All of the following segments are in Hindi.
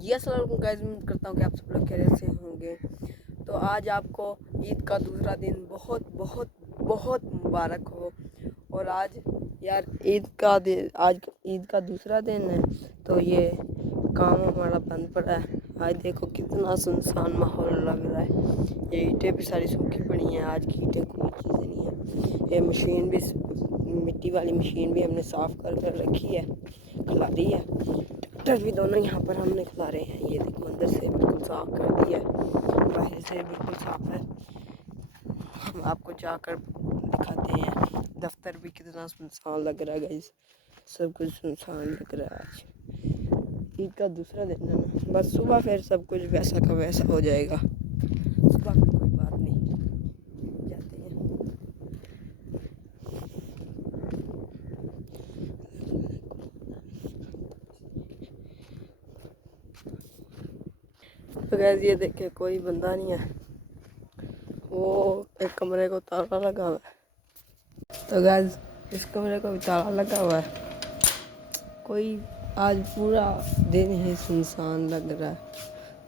जी अस्सलाम वालेकुम गाइस, उम्मीद करता हूँ कि आप सब लोग खैरियत से होंगे। तो आज आपको ईद का दूसरा दिन बहुत बहुत बहुत मुबारक हो। और आज यार आज ईद का दूसरा दिन है, तो ये काम हमारा बंद पड़ा है। आज देखो कितना सुनसान माहौल लग रहा है। ये ईंटें भी सारी सूखी पड़ी हैं। आज की ईंटें कोई चीज़ नहीं है। ये मशीन भी, मिट्टी वाली मशीन भी हमने साफ़ कर रखी है, खिला रही है। ट्रैक्टर भी दोनों यहाँ पर हमने खिला रहे हैं। ये देखो अंदर से बिल्कुल साफ कर दिया है, बाहर से बिल्कुल साफ है। हम आपको जाकर दिखाते हैं। दफ्तर भी कितना सुनसान लग रहा है गाइस, सब कुछ सुनसान लग रहा है। आज ईद का दूसरा दिन है ना, बस सुबह फिर सब कुछ वैसा का वैसा हो जाएगा। सुबह की कोई बात नहीं, जाते हैं। तो गैस ये देखे कोई बंदा नहीं है, वो एक कमरे को ताला लगा हुआ है। तो गैस इस कमरे को भी ताला लगा हुआ है। कोई आज पूरा दिन ही सुनसान लग रहा है,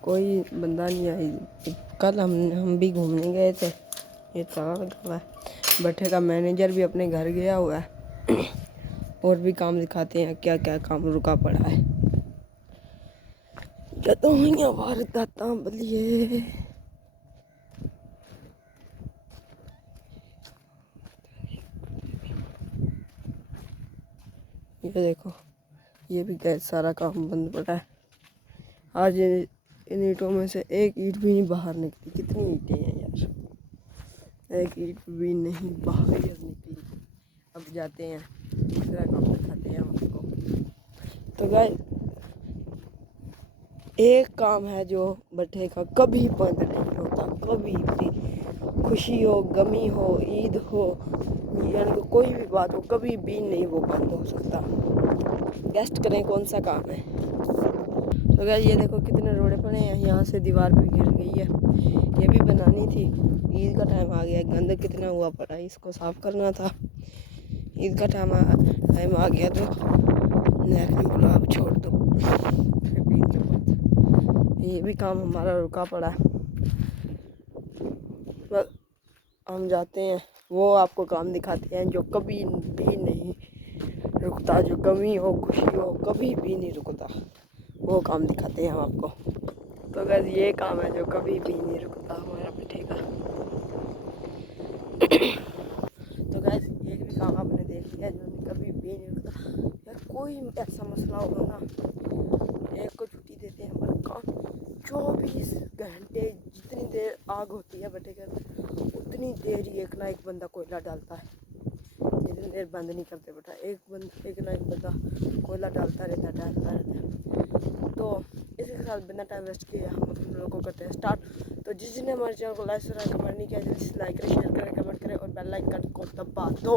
कोई बंदा नहीं आई। कल हम भी घूमने गए थे, ये ताला लगा हुआ है। भट्टे का मैनेजर भी अपने घर गया हुआ है। और भी काम दिखाते हैं, क्या क्या काम रुका पड़ा है। ਜਦੋਂ ਹੋਈਆਂ ਵਾਰਦਾਤਾਂ बलिए। ये देखो, ये भी गैस सारा काम बंद पड़ा है। आज इन ईंटों में से एक ईंट भी नहीं बाहर निकली। कितनी ईंटें हैं यार, एक ईंट भी नहीं बाहर निकली। अब जाते हैं, दूसरा काम दिखाते हैं आपको। तो गाइस एक काम है जो भट्टे का कभी बंद नहीं होता, कभी भी। खुशी हो, गमी हो, ईद हो, यानी कि कोई भी बात हो, कभी भी नहीं वो बंद हो सकता। गेस्ट करें कौन सा काम है। तो गाइस ये देखो कितने रोड़े पड़े हैं, यहाँ से दीवार भी गिर गई है। ये भी बनानी थी, ईद का टाइम आ गया। गंद कितना हुआ पड़ा है, इसको साफ करना था। ईद का टाइम आ गया तो नेक ने बोला अब छोड़ दो। ये भी काम हमारा रुका पड़ा है। बस हम जाते हैं, वो आपको काम दिखाते हैं जो कभी भी नहीं रुकता। जो गमी हो, खुशी हो, कभी भी नहीं रुकता, वो काम दिखाते हैं हम आपको। तो गैस ये काम है जो कभी भी नहीं रुकता हमारा भट्टे का। तो गैस ये भी काम आपने देख लिया जो कभी भी नहीं रुकता। यार कोई ऐसा मसला होगा ना, एक को छुट्टी देते हैं पर काम 24 घंटे, जितनी देर आग होती है भट्टे के अंदर उतनी देर ही एक ना एक बंदा कोयला डालता है। जितनी देर बंद नहीं करते बेटा, एक ना एक बंदा कोयला डालता रहता है। तो इसी के साथ बिना टाइम वेस्ट किए हम लोगों को करते हैं स्टार्ट। तो जिसने हमारे चैनल को लाइक कमेंट नहीं किया, जल्दी से लाइक करें, शेयर करें, कमेंट करें और बेल आइकन को दबा दो।